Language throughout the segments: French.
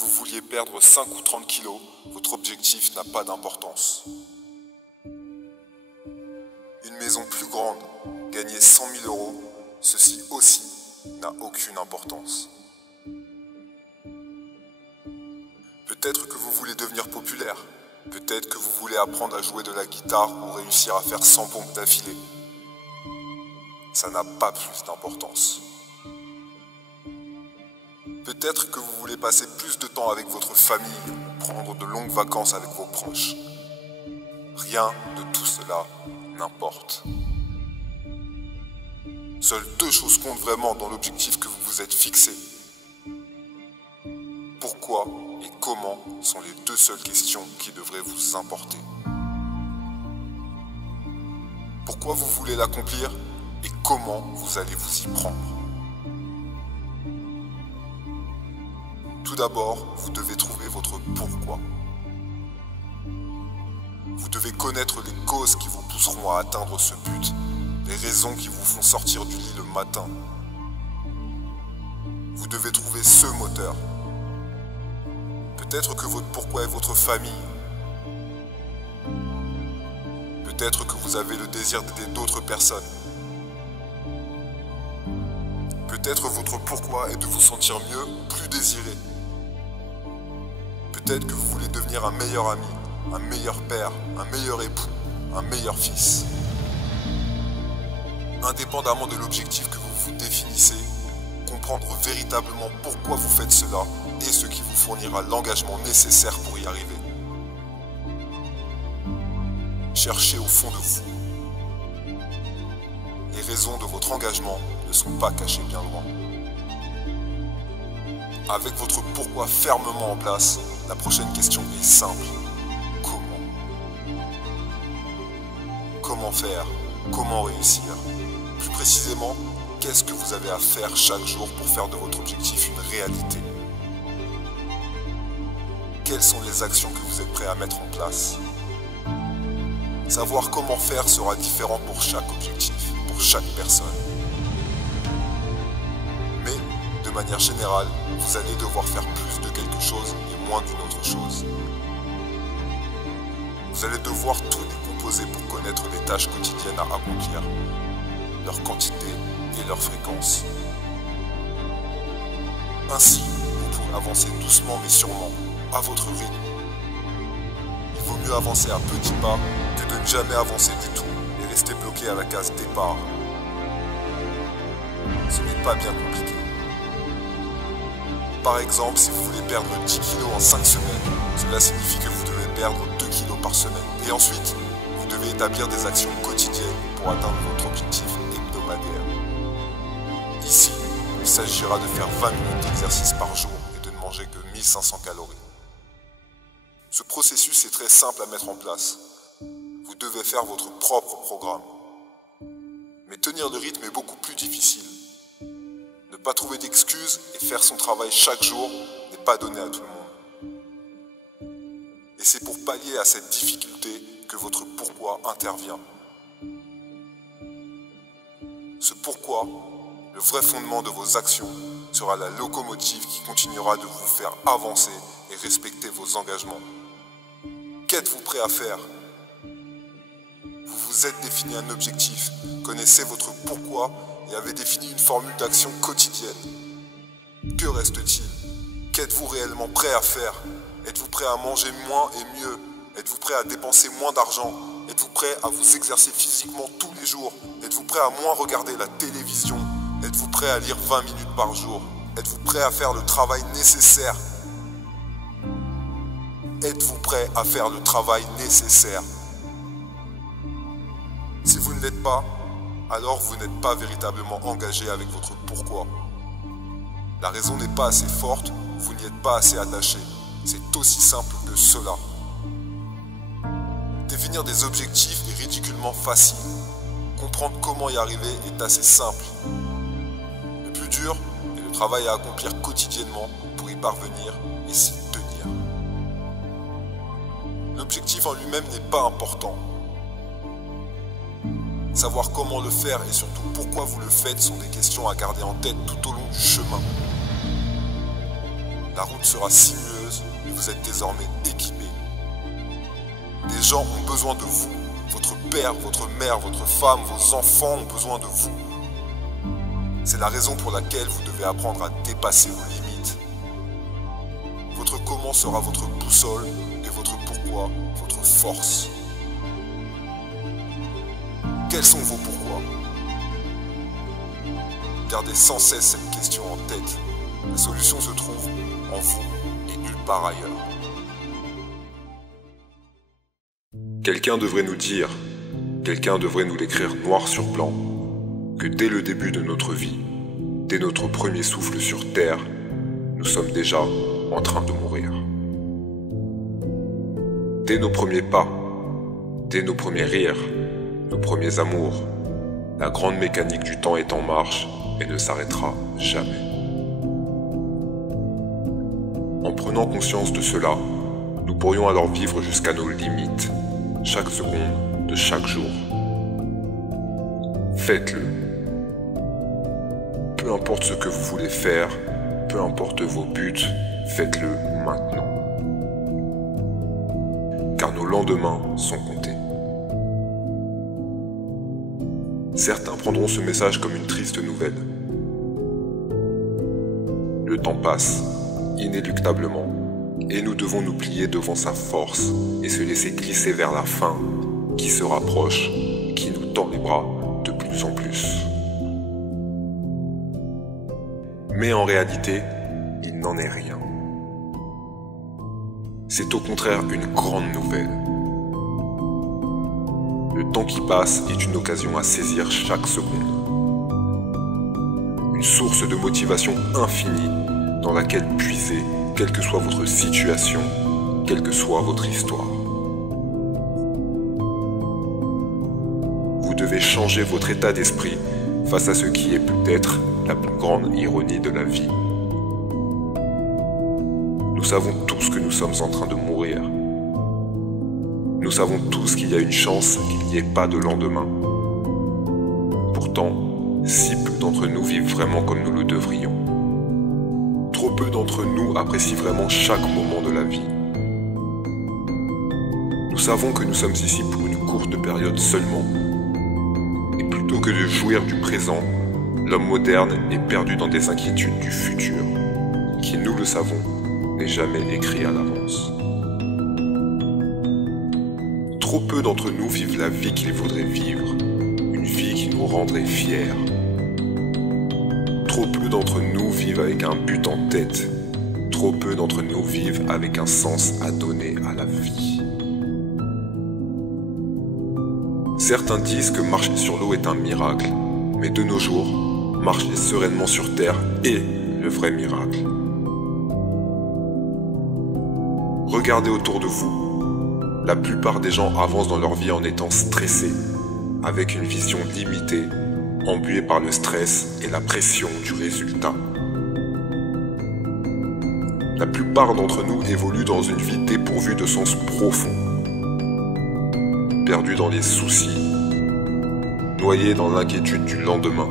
vous vouliez perdre 5 ou 30 kilos, votre objectif n'a pas d'importance. Une maison plus grande, gagner 100 000 euros, ceci aussi n'a aucune importance. Peut-être que vous voulez devenir populaire, peut-être que vous voulez apprendre à jouer de la guitare ou réussir à faire 100 pompes d'affilée. Ça n'a pas plus d'importance. Peut-être que vous voulez passer plus de temps avec votre famille ou prendre de longues vacances avec vos proches. Rien de tout cela n'importe. Seules deux choses comptent vraiment dans l'objectif que vous vous êtes fixé. Pourquoi et comment sont les deux seules questions qui devraient vous importer. Pourquoi vous voulez l'accomplir et comment vous allez vous y prendre. Tout d'abord, vous devez trouver votre pourquoi. Vous devez connaître les causes qui vous pousseront à atteindre ce but, les raisons qui vous font sortir du lit le matin. Vous devez trouver ce moteur. Peut-être que votre pourquoi est votre famille. Peut-être que vous avez le désir d'aider d'autres personnes. Peut-être votre pourquoi est de vous sentir mieux ou plus désiré. Peut-être que vous voulez devenir un meilleur ami, un meilleur père, un meilleur époux, un meilleur fils. Indépendamment de l'objectif que vous vous définissez, comprendre véritablement pourquoi vous faites cela est ce qui vous fournira l'engagement nécessaire pour y arriver. Cherchez au fond de vous. Les raisons de votre engagement ne sont pas cachées bien loin. Avec votre pourquoi fermement en place, la prochaine question est simple. Comment? Comment faire? Comment réussir? Plus précisément, qu'est-ce que vous avez à faire chaque jour pour faire de votre objectif une réalité? Quelles sont les actions que vous êtes prêt à mettre en place? Savoir comment faire sera différent pour chaque objectif, pour chaque personne. Mais, de manière générale, vous allez devoir faire plus de quelque chose et moins d'une autre chose. Vous allez devoir tout décomposer pour connaître les tâches quotidiennes à accomplir, leur quantité et leur fréquence. Ainsi, vous pourrez avancer doucement mais sûrement, à votre rythme. Il vaut mieux avancer à petits pas que de ne jamais avancer du tout et rester bloqué à la case départ. Ce n'est pas bien compliqué. Par exemple, si vous voulez perdre 10 kilos en 5 semaines, cela signifie que vous devez perdre 2 kilos par semaine. Et ensuite, vous devez établir des actions quotidiennes pour atteindre votre objectif hebdomadaire. Ici, il s'agira de faire 20 minutes d'exercice par jour et de ne manger que 1500 calories. Ce processus est très simple à mettre en place. Vous devez faire votre propre programme. Mais tenir le rythme est beaucoup plus difficile. Ne pas trouver d'excuses et faire son travail chaque jour n'est pas donné à tout le monde. Et c'est pour pallier à cette difficulté que votre pourquoi intervient. Ce pourquoi, le vrai fondement de vos actions, sera la locomotive qui continuera de vous faire avancer et respecter vos engagements. Qu'êtes-vous prêt à faire? Vous vous êtes défini un objectif, connaissez votre pourquoi et avez défini une formule d'action quotidienne. Que reste-t-il? Qu'êtes-vous réellement prêt à faire? Êtes-vous prêt à manger moins et mieux? Êtes-vous prêt à dépenser moins d'argent? Êtes-vous prêt à vous exercer physiquement tous les jours? Êtes-vous prêt à moins regarder la télévision? Êtes-vous prêt à lire 20 minutes par jour? Êtes-vous prêt à faire le travail nécessaire? Êtes-vous prêt à faire le travail nécessaire? Si vous ne l'êtes pas, alors vous n'êtes pas véritablement engagé avec votre pourquoi. La raison n'est pas assez forte, vous n'y êtes pas assez attaché. C'est aussi simple que cela. Définir des objectifs est ridiculement facile. Comprendre comment y arriver est assez simple. Le plus dur est le travail à accomplir quotidiennement pour y parvenir et s'y tenir. L'objectif en lui-même n'est pas important. Savoir comment le faire et surtout pourquoi vous le faites sont des questions à garder en tête tout au long du chemin. La route sera sinueuse, mais vous êtes désormais équipés. Les gens ont besoin de vous. Votre père, votre mère, votre femme, vos enfants ont besoin de vous. C'est la raison pour laquelle vous devez apprendre à dépasser vos limites. Votre comment sera votre boussole et votre pourquoi, votre force. Quels sont vos pourquoi? Gardez sans cesse cette question en tête. La solution se trouve en vous et nulle part ailleurs. Quelqu'un devrait nous dire, quelqu'un devrait nous l'écrire noir sur blanc, que dès le début de notre vie, dès notre premier souffle sur Terre, nous sommes déjà en train de mourir. Dès nos premiers pas, dès nos premiers rires, nos premiers amours, la grande mécanique du temps est en marche et ne s'arrêtera jamais. En prenant conscience de cela, nous pourrions alors vivre jusqu'à nos limites, chaque seconde de chaque jour. Faites-le. Peu importe ce que vous voulez faire, peu importe vos buts, faites-le maintenant. Car nos lendemains sont comptés. Certains prendront ce message comme une triste nouvelle. Le temps passe, inéluctablement, et nous devons nous plier devant sa force et se laisser glisser vers la fin qui se rapproche, qui nous tend les bras de plus en plus. Mais en réalité, il n'en est rien. C'est au contraire une grande nouvelle. Le temps qui passe est une occasion à saisir chaque seconde. Une source de motivation infinie dans laquelle puiser, quelle que soit votre situation, quelle que soit votre histoire. Vous devez changer votre état d'esprit face à ce qui est peut-être la plus grande ironie de la vie. Nous savons tous que nous sommes en train de mourir. Nous savons tous qu'il y a une chance qu'il n'y ait pas de lendemain. Pourtant, si peu d'entre nous vivent vraiment comme nous le devrions. Trop peu d'entre nous apprécient vraiment chaque moment de la vie. Nous savons que nous sommes ici pour une courte période seulement. Et plutôt que de jouir du présent, l'homme moderne est perdu dans des inquiétudes du futur, qui, nous le savons, n'est jamais écrit à l'avance. Trop peu d'entre nous vivent la vie qu'ils voudraient vivre, une vie qui nous rendrait fiers. Trop peu d'entre nous vivent avec un but en tête. Trop peu d'entre nous vivent avec un sens à donner à la vie. Certains disent que marcher sur l'eau est un miracle, mais de nos jours, marcher sereinement sur Terre est le vrai miracle. Regardez autour de vous. La plupart des gens avancent dans leur vie en étant stressés, avec une vision limitée, embués par le stress et la pression du résultat. La plupart d'entre nous évoluent dans une vie dépourvue de sens profond, perdus dans les soucis, noyés dans l'inquiétude du lendemain,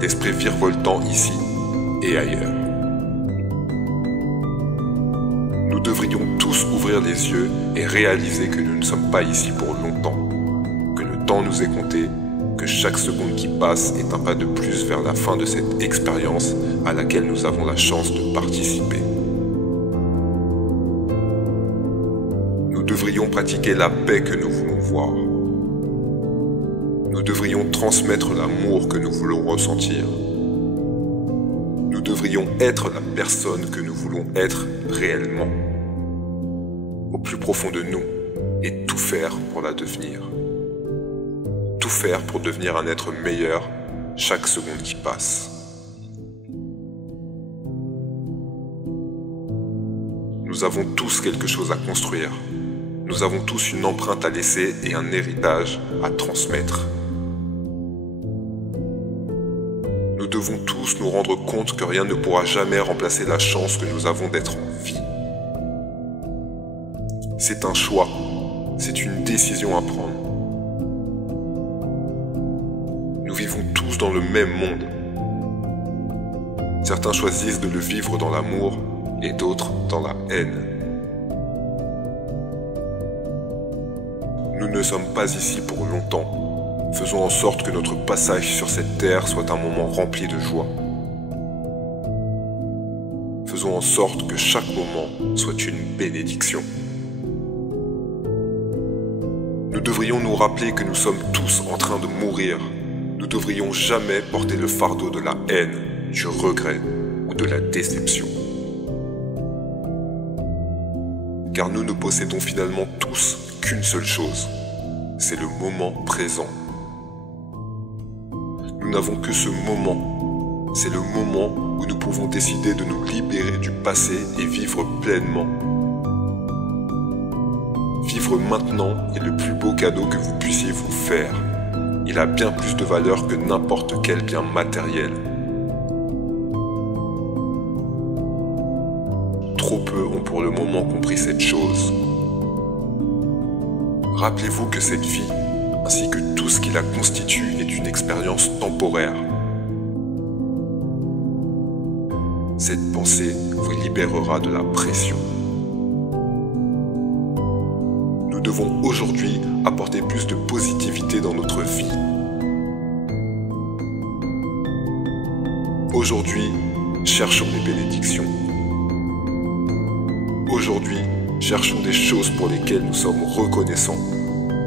l'esprit virevoltant ici et ailleurs. Nous devrions tous ouvrir les yeux et réaliser que nous ne sommes pas ici pour longtemps, que le temps nous est compté, que chaque seconde qui passe est un pas de plus vers la fin de cette expérience à laquelle nous avons la chance de participer. Nous devrions pratiquer la paix que nous voulons voir. Nous devrions transmettre l'amour que nous voulons ressentir. Nous devrions être la personne que nous voulons être réellement, au plus profond de nous, et tout faire pour la devenir. Tout faire pour devenir un être meilleur chaque seconde qui passe. Nous avons tous quelque chose à construire. Nous avons tous une empreinte à laisser et un héritage à transmettre. Nous devons tous nous rendre compte que rien ne pourra jamais remplacer la chance que nous avons d'être en vie. C'est un choix, c'est une décision à prendre. Nous vivons tous dans le même monde. Certains choisissent de le vivre dans l'amour et d'autres dans la haine. Nous ne sommes pas ici pour longtemps. Faisons en sorte que notre passage sur cette terre soit un moment rempli de joie. Faisons en sorte que chaque moment soit une bénédiction. Nous devrions nous rappeler que nous sommes tous en train de mourir. Nous ne devrions jamais porter le fardeau de la haine, du regret ou de la déception. Car nous ne possédons finalement tous qu'une seule chose, c'est le moment présent. Nous n'avons que ce moment. C'est le moment où nous pouvons décider de nous libérer du passé et vivre pleinement. Vivre maintenant est le plus beau cadeau que vous puissiez vous faire. Il a bien plus de valeur que n'importe quel bien matériel. Trop peu ont pour le moment compris cette chose. Rappelez-vous que cette vie, ainsi que tout ce qui la constitue, est une expérience temporaire. Cette pensée vous libérera de la pression. Nous devons aujourd'hui apporter plus de positivité dans notre vie. Aujourd'hui, cherchons des bénédictions. Aujourd'hui, cherchons des choses pour lesquelles nous sommes reconnaissants.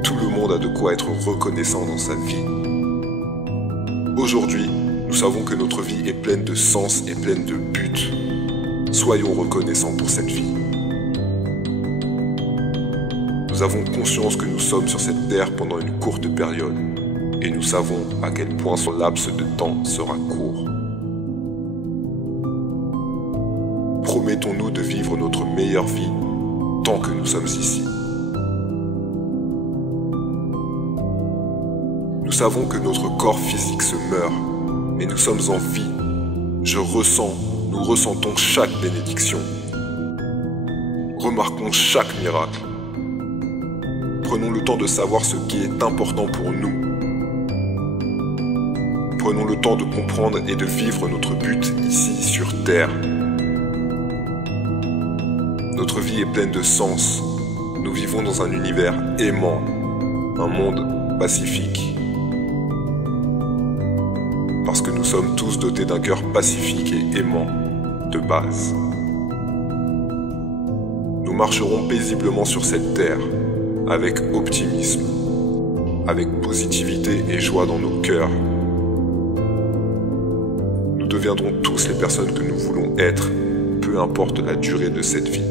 Tout le monde a de quoi être reconnaissant dans sa vie. Aujourd'hui, nous savons que notre vie est pleine de sens et pleine de buts. Soyons reconnaissants pour cette vie. Nous avons conscience que nous sommes sur cette terre pendant une courte période et nous savons à quel point son laps de temps sera court. Promettons-nous de vivre notre meilleure vie tant que nous sommes ici. Nous savons que notre corps physique se meurt, mais nous sommes en vie. Nous ressentons chaque bénédiction. Remarquons chaque miracle. Prenons le temps de savoir ce qui est important pour nous. Prenons le temps de comprendre et de vivre notre but ici sur Terre. Notre vie est pleine de sens. Nous vivons dans un univers aimant, un monde pacifique. Parce que nous sommes tous dotés d'un cœur pacifique et aimant, de base. Nous marcherons paisiblement sur cette terre, avec optimisme, avec positivité et joie dans nos cœurs. Nous deviendrons tous les personnes que nous voulons être, peu importe la durée de cette vie.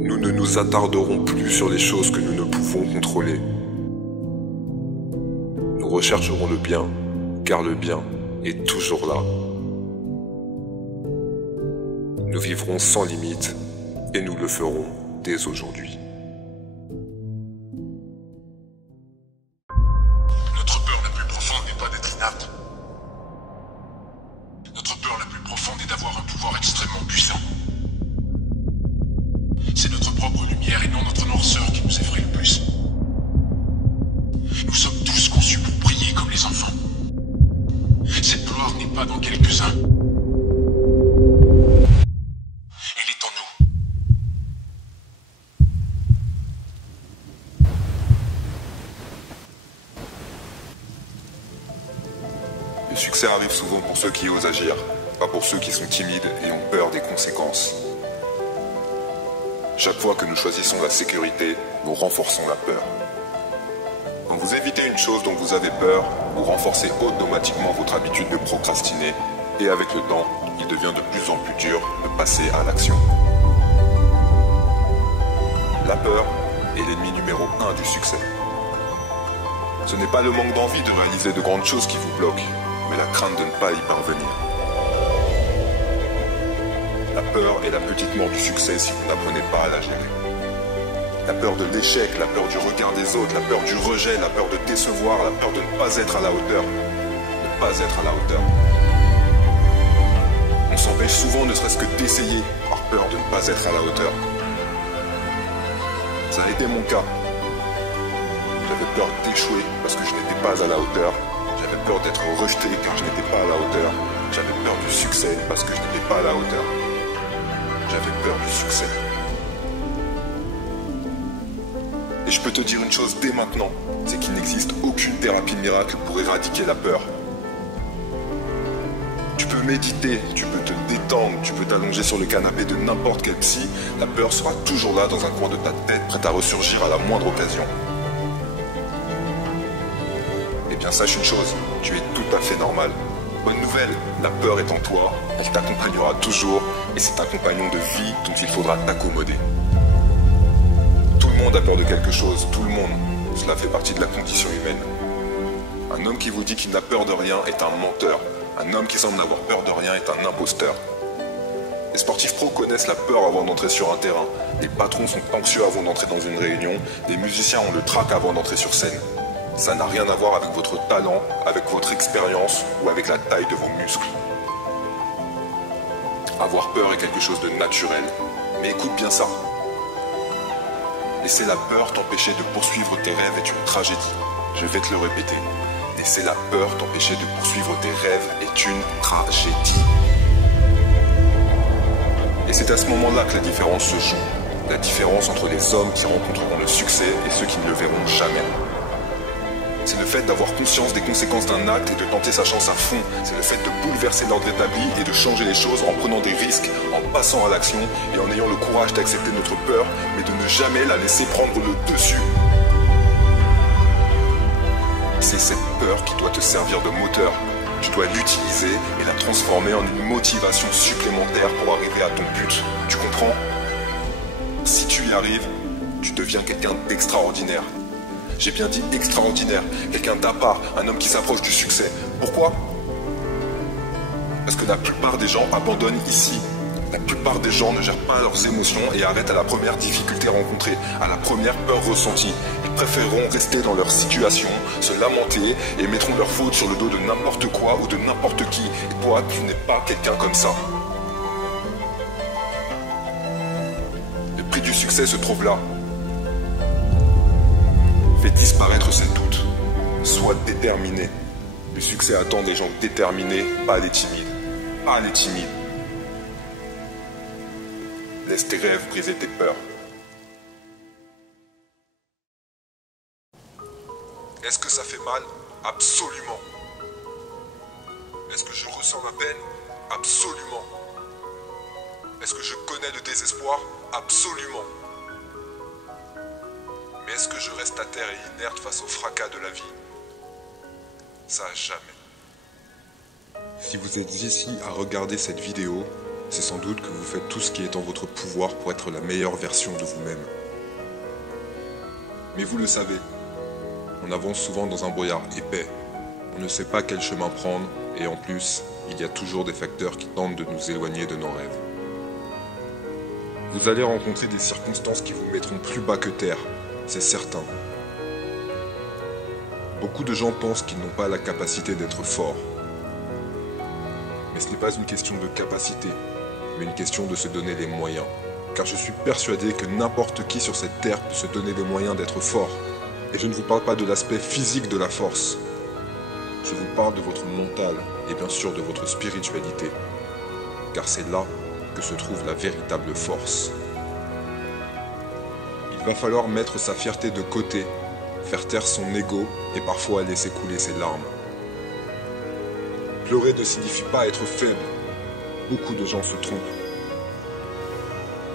Nous ne nous attarderons plus sur les choses que nous ne pouvons contrôler. Nous rechercherons le bien, car le bien est toujours là. Nous vivrons sans limite et nous le ferons dès aujourd'hui. Notre peur la plus profonde n'est pas d'être inapte. Notre peur la plus profonde est d'avoir un pouvoir extrêmement puissant. C'est notre propre lumière et non notre noirceur qui nous effraie le plus. Nous sommes tous conçus pour briller comme les enfants. Cette gloire n'est pas dans quelques-uns. Elle est en nous. Le succès arrive souvent pour ceux qui osent agir, pas pour ceux qui sont timides et ont peur des conséquences. Chaque fois que nous choisissons la sécurité, nous renforçons la peur. Quand vous évitez une chose dont vous avez peur, vous renforcez automatiquement votre habitude de procrastiner et avec le temps, il devient de plus en plus dur de passer à l'action. La peur est l'ennemi numéro 1 du succès. Ce n'est pas le manque d'envie de réaliser de grandes choses qui vous bloque, mais la crainte de ne pas y parvenir. La peur est la petite mort du succès si vous n'apprenez pas à la gérer. La peur de l'échec, la peur du regard des autres, la peur du rejet, la peur de décevoir, la peur de ne pas être à la hauteur. Ne pas être à la hauteur. On s'empêche souvent ne serait-ce que d'essayer par peur de ne pas être à la hauteur. Ça a été mon cas. J'avais peur d'échouer parce que je n'étais pas à la hauteur. J'avais peur d'être rejeté car je n'étais pas à la hauteur. J'avais du succès parce que je n'étais pas à la hauteur. J'avais peur du succès. Et je peux te dire une chose dès maintenant, c'est qu'il n'existe aucune thérapie miracle pour éradiquer la peur. Tu peux méditer, tu peux te détendre, tu peux t'allonger sur le canapé de n'importe quel psy, la peur sera toujours là dans un coin de ta tête, prête à ressurgir à la moindre occasion. Eh bien sache une chose, tu es tout à fait normal. Bonne nouvelle, la peur est en toi, elle t'accompagnera toujours, et c'est un compagnon de vie dont il faudra t'accommoder. Tout le monde a peur de quelque chose, tout le monde. Cela fait partie de la condition humaine. Un homme qui vous dit qu'il n'a peur de rien est un menteur. Un homme qui semble n'avoir peur de rien est un imposteur. Les sportifs pros connaissent la peur avant d'entrer sur un terrain. Les patrons sont anxieux avant d'entrer dans une réunion. Les musiciens ont le trac avant d'entrer sur scène. Ça n'a rien à voir avec votre talent, avec votre expérience ou avec la taille de vos muscles. Avoir peur est quelque chose de naturel. Mais écoute bien ça. Laisser la peur t'empêcher de poursuivre tes rêves est une tragédie. Je vais te le répéter. Laisser la peur t'empêcher de poursuivre tes rêves est une tragédie. Et c'est à ce moment-là que la différence se joue. La différence entre les hommes qui rencontreront le succès et ceux qui ne le verront jamais. C'est le fait d'avoir conscience des conséquences d'un acte et de tenter sa chance à fond. C'est le fait de bouleverser l'ordre établi et de changer les choses en prenant des risques, en passant à l'action et en ayant le courage d'accepter notre peur, mais de ne jamais la laisser prendre le dessus. C'est cette peur qui doit te servir de moteur. Tu dois l'utiliser et la transformer en une motivation supplémentaire pour arriver à ton but. Tu comprends? Si tu y arrives, tu deviens quelqu'un d'extraordinaire. J'ai bien dit extraordinaire, quelqu'un d'à part, un homme qui s'approche du succès. Pourquoi? Parce que la plupart des gens abandonnent ici. La plupart des gens ne gèrent pas leurs émotions et arrêtent à la première difficulté rencontrée, à la première peur ressentie. Ils préféreront rester dans leur situation, se lamenter et mettront leur faute sur le dos de n'importe quoi ou de n'importe qui. Et toi, tu n'es pas quelqu'un comme ça. Le prix du succès se trouve là. Fais disparaître ces doutes. Sois déterminé. Le succès attend des gens déterminés, pas les timides. Pas les timides. Laisse tes rêves briser tes peurs. Est-ce que ça fait mal? Absolument. Est-ce que je ressens ma peine? Absolument. Est-ce que je connais le désespoir? Absolument. Mais est-ce que je reste à terre et inerte face au fracas de la vie? Ça, jamais. Si vous êtes ici à regarder cette vidéo, c'est sans doute que vous faites tout ce qui est en votre pouvoir pour être la meilleure version de vous-même. Mais vous le savez, on avance souvent dans un brouillard épais. On ne sait pas quel chemin prendre et en plus, il y a toujours des facteurs qui tentent de nous éloigner de nos rêves. Vous allez rencontrer des circonstances qui vous mettront plus bas que terre, c'est certain. Beaucoup de gens pensent qu'ils n'ont pas la capacité d'être forts. Mais ce n'est pas une question de capacité, mais une question de se donner les moyens. Car je suis persuadé que n'importe qui sur cette terre peut se donner les moyens d'être fort. Et je ne vous parle pas de l'aspect physique de la force. Je vous parle de votre mental et bien sûr de votre spiritualité. Car c'est là que se trouve la véritable force. Il va falloir mettre sa fierté de côté, faire taire son ego et parfois laisser couler ses larmes. Pleurer ne signifie pas être faible. Beaucoup de gens se trompent.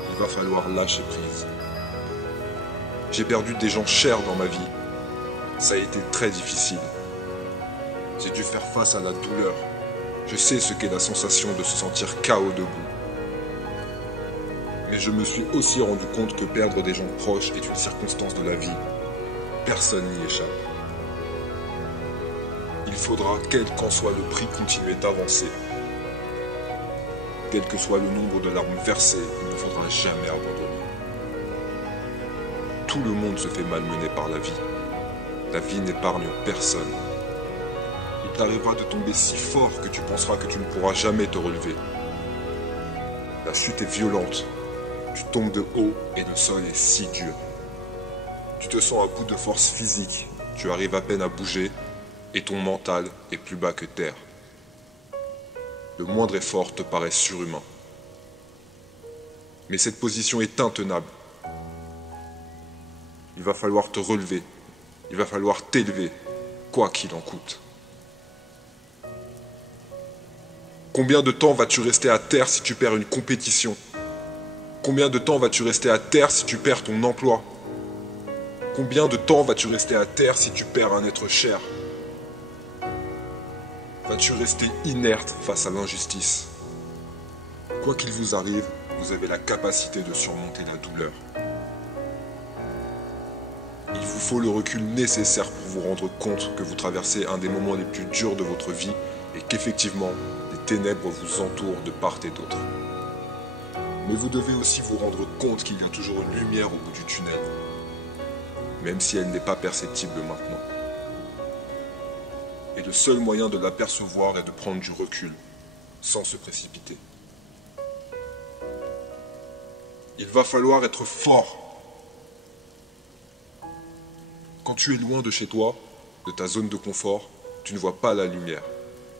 Il va falloir lâcher prise. J'ai perdu des gens chers dans ma vie. Ça a été très difficile. J'ai dû faire face à la douleur. Je sais ce qu'est la sensation de se sentir KO debout. Mais je me suis aussi rendu compte que perdre des gens proches est une circonstance de la vie. Personne n'y échappe. Il faudra, quel qu'en soit le prix, continuer d'avancer. Quel que soit le nombre de larmes versées, il ne faudra jamais abandonner. Tout le monde se fait malmener par la vie. La vie n'épargne personne. Il t'arrivera de tomber si fort que tu penseras que tu ne pourras jamais te relever. La chute est violente. Tu tombes de haut et le sol est si dur. Tu te sens à bout de force physique. Tu arrives à peine à bouger et ton mental est plus bas que terre. Le le moindre effort te paraît surhumain. Mais cette position est intenable. Il va falloir te relever, il va falloir t'élever, quoi qu'il en coûte. Combien de temps vas-tu rester à terre si tu perds une compétition? Combien de temps vas-tu rester à terre si tu perds ton emploi? Combien de temps vas-tu rester à terre si tu perds un être cher? Vas-tu rester inerte face à l'injustice? Quoi qu'il vous arrive, vous avez la capacité de surmonter la douleur. Il vous faut le recul nécessaire pour vous rendre compte que vous traversez un des moments les plus durs de votre vie et qu'effectivement, des ténèbres vous entourent de part et d'autre. Mais vous devez aussi vous rendre compte qu'il y a toujours une lumière au bout du tunnel, même si elle n'est pas perceptible maintenant. Et le seul moyen de l'apercevoir est de prendre du recul, sans se précipiter. Il va falloir être fort. Quand tu es loin de chez toi, de ta zone de confort, tu ne vois pas la lumière.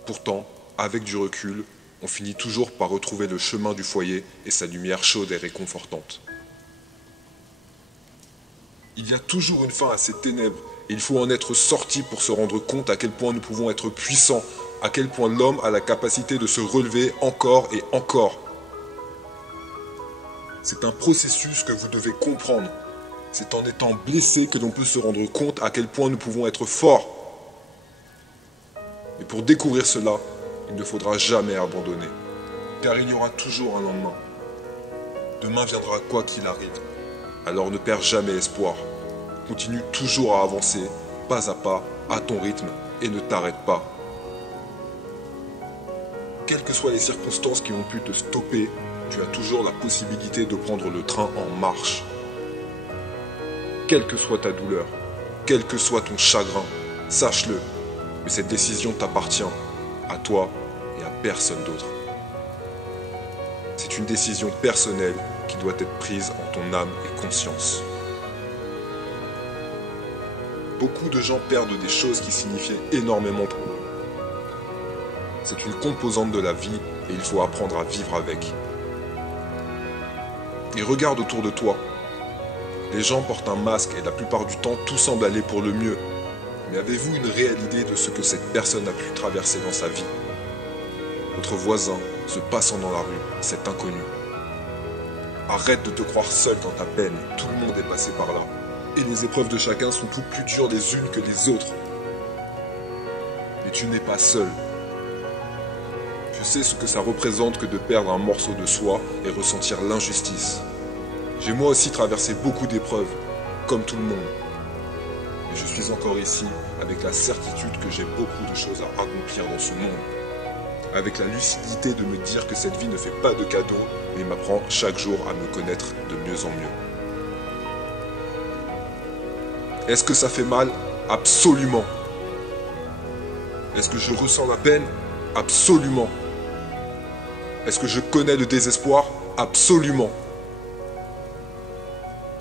Pourtant, avec du recul, on finit toujours par retrouver le chemin du foyer et sa lumière chaude et réconfortante. Il y a toujours une fin à ces ténèbres et il faut en être sorti pour se rendre compte à quel point nous pouvons être puissants, à quel point l'homme a la capacité de se relever encore et encore. C'est un processus que vous devez comprendre. C'est en étant blessé que l'on peut se rendre compte à quel point nous pouvons être forts. Mais pour découvrir cela, il ne faudra jamais abandonner, car il y aura toujours un lendemain. Demain viendra quoi qu'il arrive. Alors ne perds jamais espoir. Continue toujours à avancer, pas à pas, à ton rythme, et ne t'arrête pas. Quelles que soient les circonstances qui ont pu te stopper, tu as toujours la possibilité de prendre le train en marche. Quelle que soit ta douleur, quel que soit ton chagrin, sache-le, mais cette décision t'appartient, à toi et à personne d'autre. C'est une décision personnelle qui doit être prise en ton âme et conscience. Beaucoup de gens perdent des choses qui signifiaient énormément pour eux. C'est une composante de la vie et il faut apprendre à vivre avec. Et regarde autour de toi. Les gens portent un masque et la plupart du temps tout semble aller pour le mieux. Mais avez-vous une réelle idée de ce que cette personne a pu traverser dans sa vie? Votre voisin, se passant dans la rue, cet inconnu. Arrête de te croire seul dans ta peine, tout le monde est passé par là. Et les épreuves de chacun sont toutes plus dures les unes que les autres. Mais tu n'es pas seul. Je sais ce que ça représente que de perdre un morceau de soi et ressentir l'injustice. J'ai moi aussi traversé beaucoup d'épreuves, comme tout le monde. Mais je suis encore ici avec la certitude que j'ai beaucoup de choses à accomplir dans ce monde. Avec la lucidité de me dire que cette vie ne fait pas de cadeaux, mais m'apprend chaque jour à me connaître de mieux en mieux. Est-ce que ça fait mal? Absolument. Est-ce que je ressens la peine? Absolument. Est-ce que je connais le désespoir? Absolument.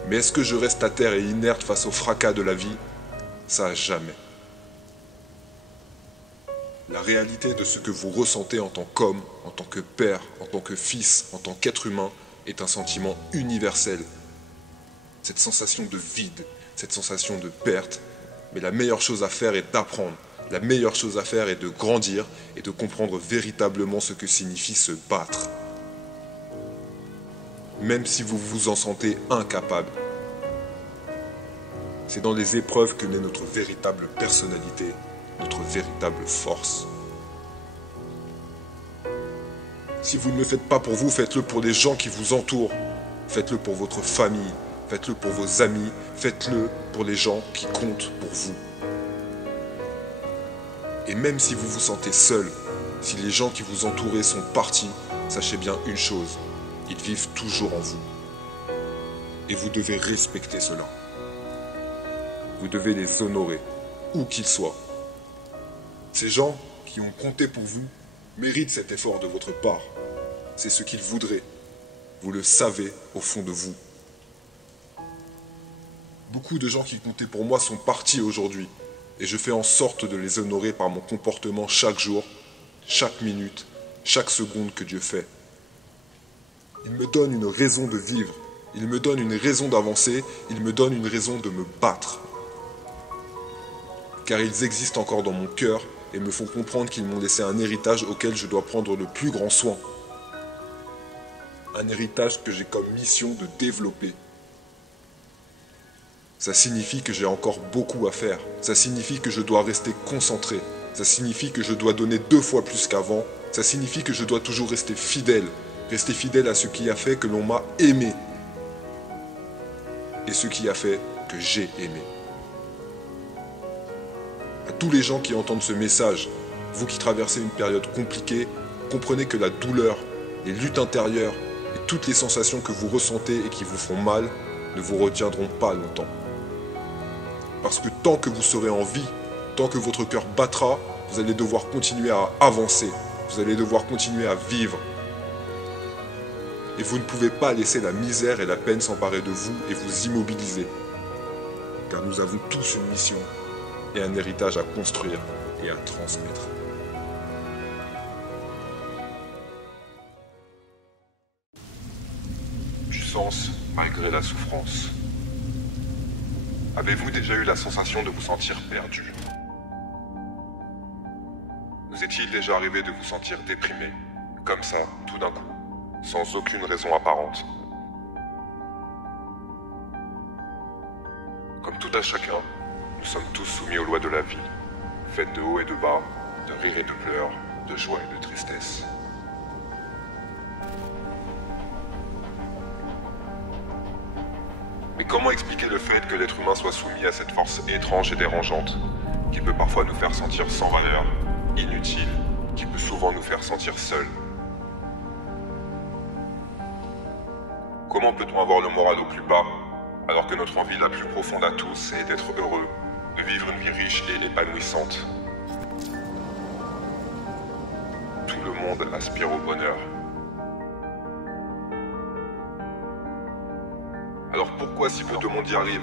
Mais est-ce que je reste à terre et inerte face au fracas de la vie? Ça, jamais. La réalité de ce que vous ressentez en tant qu'homme, en tant que père, en tant que fils, en tant qu'être humain, est un sentiment universel. Cette sensation de vide, cette sensation de perte. Mais la meilleure chose à faire est d'apprendre. La meilleure chose à faire est de grandir et de comprendre véritablement ce que signifie se battre. Même si vous vous en sentez incapable. C'est dans les épreuves que naît notre véritable personnalité, notre véritable force. Si vous ne le faites pas pour vous, faites-le pour les gens qui vous entourent. Faites-le pour votre famille, faites-le pour vos amis, faites-le pour les gens qui comptent pour vous. Et même si vous vous sentez seul, si les gens qui vous entouraient sont partis, sachez bien une chose, ils vivent toujours en vous. Et vous devez respecter cela. Vous devez les honorer, où qu'ils soient. Ces gens qui ont compté pour vous méritent cet effort de votre part. C'est ce qu'ils voudraient. Vous le savez au fond de vous. Beaucoup de gens qui comptaient pour moi sont partis aujourd'hui. Et je fais en sorte de les honorer par mon comportement chaque jour, chaque minute chaque seconde que Dieu fait. Il me donne une raison de vivre, il me donne une raison d'avancer, il me donne une raison de me battre. Car ils existent encore dans mon cœur et me font comprendre qu'ils m'ont laissé un héritage auquel je dois prendre le plus grand soin. Un héritage que j'ai comme mission de développer. Ça signifie que j'ai encore beaucoup à faire. Ça signifie que je dois rester concentré. Ça signifie que je dois donner 2 fois plus qu'avant. Ça signifie que je dois toujours rester fidèle. Rester fidèle à ce qui a fait que l'on m'a aimé. Et ce qui a fait que j'ai aimé. À tous les gens qui entendent ce message, vous qui traversez une période compliquée, comprenez que la douleur, les luttes intérieures et toutes les sensations que vous ressentez et qui vous font mal ne vous retiendront pas longtemps. Parce que tant que vous serez en vie, tant que votre cœur battra, vous allez devoir continuer à avancer, vous allez devoir continuer à vivre. Et vous ne pouvez pas laisser la misère et la peine s'emparer de vous et vous immobiliser. Car nous avons tous une mission et un héritage à construire et à transmettre. Du sens malgré la souffrance. Avez-vous déjà eu la sensation de vous sentir perdu? Vous est-il déjà arrivé de vous sentir déprimé, comme ça, tout d'un coup, sans aucune raison apparente? Comme tout à chacun, nous sommes tous soumis aux lois de la vie, faites de haut et de bas, de rire et de pleurs, de joie et de tristesse. Mais comment expliquer le fait que l'être humain soit soumis à cette force étrange et dérangeante, qui peut parfois nous faire sentir sans valeur, inutile, qui peut souvent nous faire sentir seuls? Comment peut-on avoir le moral au plus bas, alors que notre envie la plus profonde à tous est d'être heureux, de vivre une vie riche et épanouissante? Tout le monde aspire au bonheur. Alors pourquoi si peu de monde y arrive?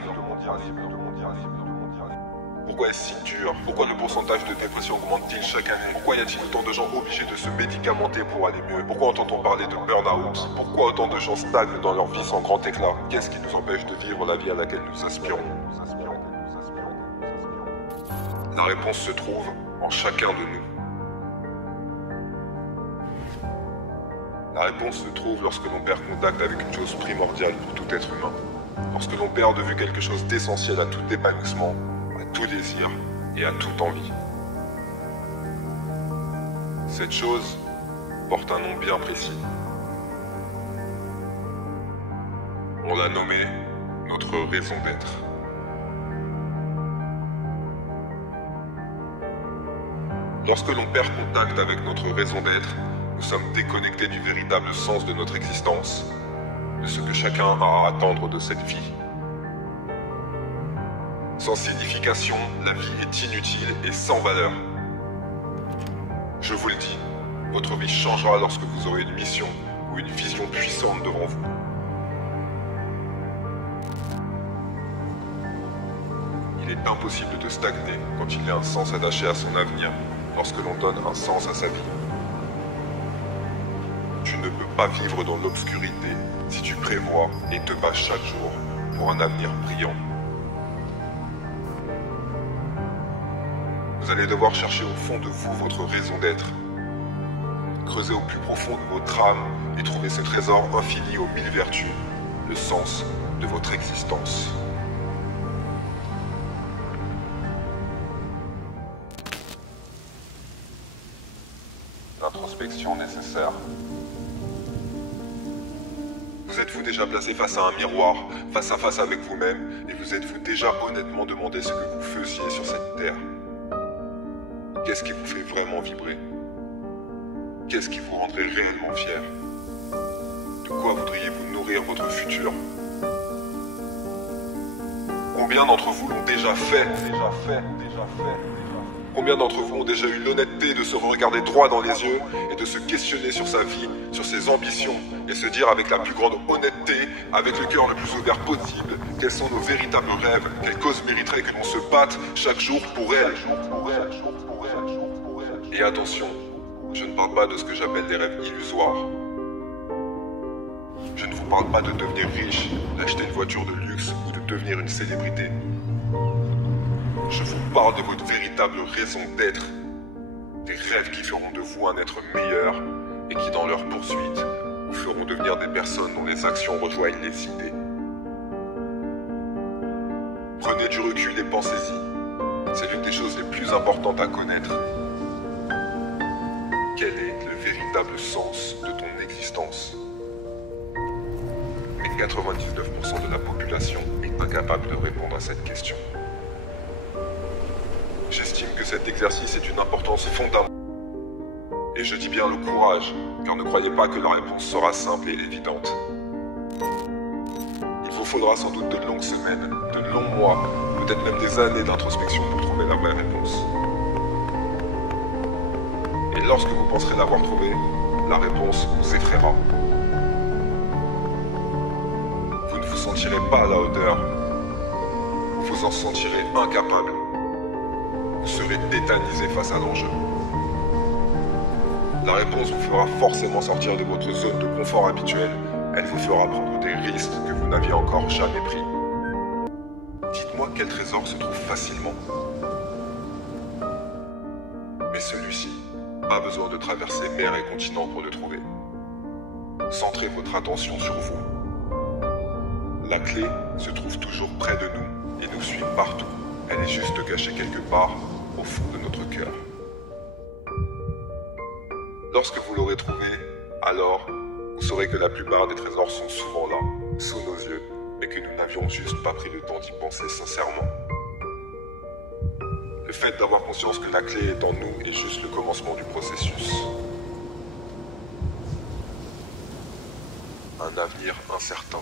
Pourquoi est-ce si dur? Pourquoi le pourcentage de dépression augmente-t-il chaque année? Pourquoi y a-t-il autant de gens obligés de se médicamenter pour aller mieux? Pourquoi entend-on parler de burn-out? Pourquoi autant de gens stagnent dans leur vie sans grand éclat? Qu'est-ce qui nous empêche de vivre la vie à laquelle nous aspirons? La réponse se trouve en chacun de nous. La réponse se trouve lorsque l'on perd contact avec une chose primordiale pour tout être humain. Lorsque l'on perd de vue quelque chose d'essentiel à tout épanouissement, à tout désir et à toute envie. Cette chose porte un nom bien précis. On l'a nommé notre raison d'être. Lorsque l'on perd contact avec notre raison d'être, nous sommes déconnectés du véritable sens de notre existence, de ce que chacun a à attendre de cette vie. Sans signification, la vie est inutile et sans valeur. Je vous le dis, votre vie changera lorsque vous aurez une mission ou une vision puissante devant vous. Il est impossible de stagner quand il y a un sens attaché à son avenir, lorsque l'on donne un sens à sa vie. Tu ne peux pas vivre dans l'obscurité si tu prévois et te bats chaque jour pour un avenir brillant. Vous allez devoir chercher au fond de vous votre raison d'être. Creuser au plus profond de votre âme et trouver ce trésor infini aux 1000 vertus, le sens de votre existence. L'introspection nécessaire. Vous êtes-vous déjà placé face à un miroir, face à face avec vous-même, et vous êtes-vous déjà honnêtement demandé ce que vous faisiez sur cette terre? Qu'est-ce qui vous fait vraiment vibrer? Qu'est-ce qui vous rendrait réellement fier? De quoi voudriez-vous nourrir votre futur? Combien d'entre vous l'ont déjà fait? Combien d'entre vous ont déjà eu l'honnêteté de se regarder droit dans les yeux et de se questionner sur sa vie, sur ses ambitions, et se dire avec la plus grande honnêteté, avec le cœur le plus ouvert possible, quels sont nos véritables rêves, quelle cause mériterait que l'on se batte chaque jour pour elle? Et attention, Je ne parle pas de ce que j'appelle des rêves illusoires. Je ne vous parle pas de devenir riche, d'acheter une voiture de luxe ou de devenir une célébrité. Je vous parle de votre véritable raison d'être. Des rêves qui feront de vous un être meilleur et qui, dans leur poursuite, vous feront devenir des personnes dont les actions rejoignent les idées. Prenez du recul et pensez-y. C'est l'une des choses les plus importantes à connaître. Quel est le véritable sens de ton existence? Et 99% de la population est incapable de répondre à cette question. J'estime que cet exercice est d'une importance fondamentale. Et je dis bien le courage, car ne croyez pas que la réponse sera simple et évidente. Il vous faudra sans doute de longues semaines, de longs mois, peut-être même des années d'introspection pour trouver la vraie réponse. Et lorsque vous penserez l'avoir trouvée, la réponse vous effraiera. Vous ne vous sentirez pas à la hauteur. Vous vous en sentirez incapable. Vous serez tétanisé face à l'enjeu. La réponse vous fera forcément sortir de votre zone de confort habituelle. Elle vous fera prendre des risques que vous n'aviez encore jamais pris. Dites-moi quel trésor se trouve facilement. Mais celui-ci, pas besoin de traverser mer et continent pour le trouver. Centrez votre attention sur vous. La clé se trouve toujours près de nous et nous suit partout. Elle est juste cachée quelque part au fond de notre cœur. Lorsque vous l'aurez trouvée, alors vous saurez que la plupart des trésors sont souvent là, sous nos yeux, mais que nous n'avions juste pas pris le temps d'y penser sincèrement. Le fait d'avoir conscience que la clé est en nous est juste le commencement du processus. Un avenir incertain.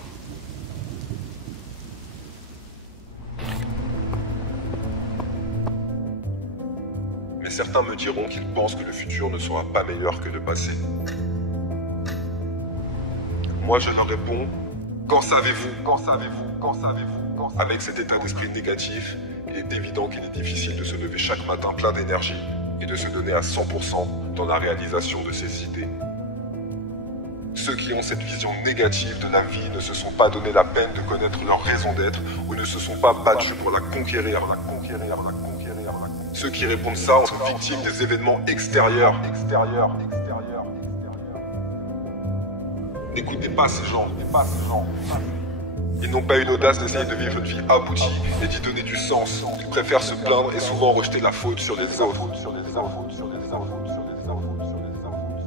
Mais certains me diront qu'ils pensent que le futur ne sera pas meilleur que le passé. Moi je leur réponds, qu'en savez-vous? Qu'en savez-vous? Qu'en savez-vous? Avec cet état d'esprit négatif, il est évident qu'il est difficile de se lever chaque matin plein d'énergie et de se donner à 100% dans la réalisation de ses idées. Ceux qui ont cette vision négative de la vie ne se sont pas donné la peine de connaître leur raison d'être ou ne se sont pas battus pour la conquérir. Ceux qui répondent ça sont victimes des événements extérieurs. N'écoutez pas ces gens. Ils n'ont pas eu l'audace d'essayer de vivre une vie aboutie et d'y donner du sens. Ils préfèrent se plaindre et souvent rejeter la faute sur les autres.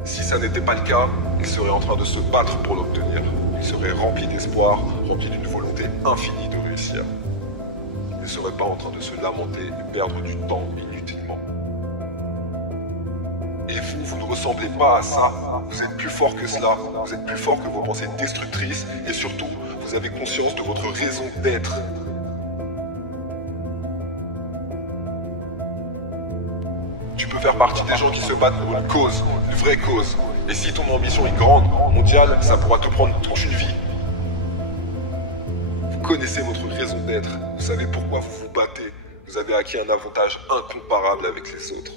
Si ça n'était pas le cas, ils seraient en train de se battre pour l'obtenir. Ils seraient remplis d'espoir, remplis d'une volonté infinie de réussir. Ils ne seraient pas en train de se lamenter et perdre du temps inutilement. Et vous, vous ne ressemblez pas à ça. Vous êtes plus fort que cela. Vous êtes plus fort que vos pensées destructrices. Et surtout, vous avez conscience de votre raison d'être. Tu peux faire partie des gens qui se battent pour une cause, une vraie cause. Et si ton ambition est grande, mondiale, ça pourra te prendre toute une vie. Vous connaissez votre raison d'être. Vous savez pourquoi vous vous battez. Vous avez acquis un avantage incomparable avec les autres.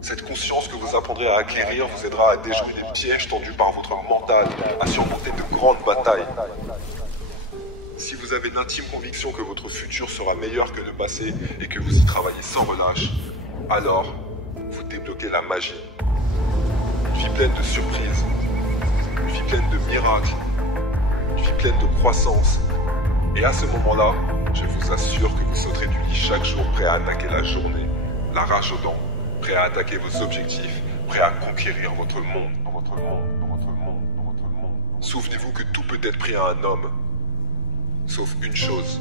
Cette conscience que vous apprendrez à acquérir vous aidera à déjouer les pièges tendus par votre mental, à surmonter de grandes batailles. Si vous avez l'intime conviction que votre futur sera meilleur que le passé et que vous y travaillez sans relâche, alors vous débloquez la magie. Une vie pleine de surprises, une vie pleine de miracles, une vie pleine de croissance. Et à ce moment-là, je vous assure que vous sauterez du lit chaque jour prêt à attaquer la journée, la rage aux dents, prêt à attaquer vos objectifs, prêt à conquérir votre monde. Souvenez-vous que tout peut être pris à un homme, sauf une chose,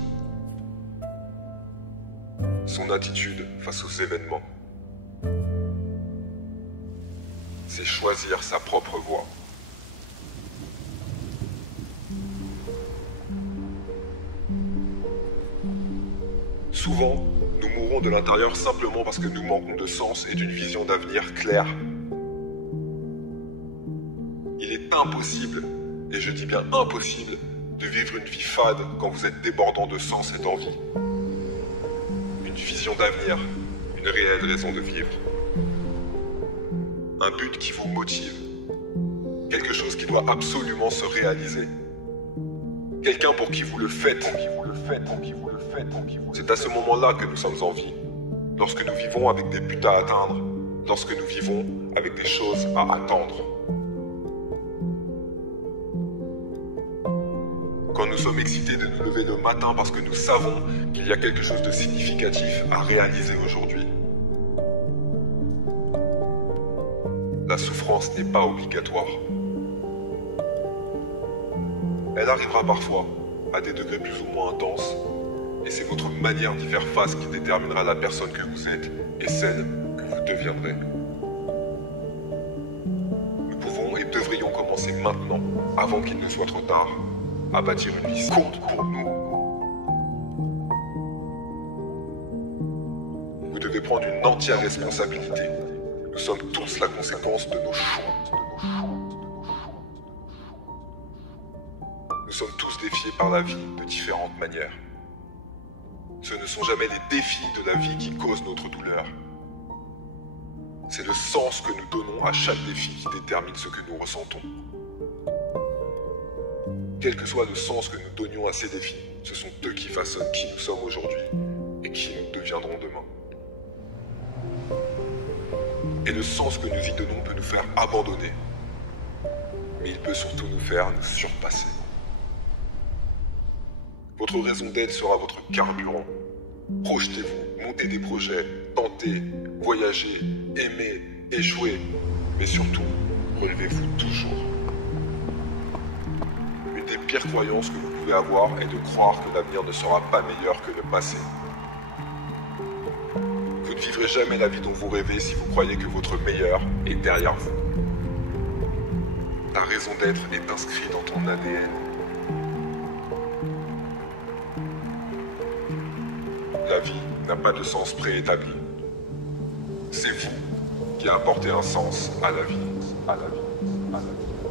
son attitude face aux événements. C'est choisir sa propre voie. Souvent, nous mourrons de l'intérieur simplement parce que nous manquons de sens et d'une vision d'avenir claire. Il est impossible, et je dis bien impossible, de vivre une vie fade quand vous êtes débordant de sens et d'envie. Une vision d'avenir, une réelle raison de vivre. un but qui vous motive, quelque chose qui doit absolument se réaliser, quelqu'un pour qui vous le faites, C'est à ce moment-là que nous sommes en vie, lorsque nous vivons avec des buts à atteindre, lorsque nous vivons avec des choses à attendre. Quand nous sommes excités de nous lever le matin parce que nous savons qu'il y a quelque chose de significatif à réaliser aujourd'hui. La souffrance n'est pas obligatoire. Elle arrivera parfois, à des degrés plus ou moins intenses, et c'est votre manière d'y faire face qui déterminera la personne que vous êtes et celle que vous deviendrez. Nous pouvons et devrions commencer maintenant, avant qu'il ne soit trop tard, à bâtir une vie compte pour nous. Vous devez prendre une entière responsabilité. Nous sommes tous la conséquence de nos choix. Nous sommes tous défiés par la vie de différentes manières. Ce ne sont jamais les défis de la vie qui causent notre douleur. C'est le sens que nous donnons à chaque défi qui détermine ce que nous ressentons. Quel que soit le sens que nous donnions à ces défis, ce sont eux qui façonnent qui nous sommes aujourd'hui et qui nous deviendrons demain. Et le sens que nous y donnons peut nous faire abandonner, mais il peut surtout nous faire nous surpasser. Votre raison d'être sera votre carburant. Projetez-vous, montez des projets, tentez, voyagez, aimez, échouez, mais surtout, relevez-vous toujours. Une des pires croyances que vous pouvez avoir est de croire que l'avenir ne sera pas meilleur que le passé. Vous ne vivrez jamais la vie dont vous rêvez si vous croyez que votre meilleur est derrière vous. Ta raison d'être est inscrite dans ton ADN. La vie n'a pas de sens préétabli. C'est vous qui apportez un sens à la vie, à la vie, à la vie.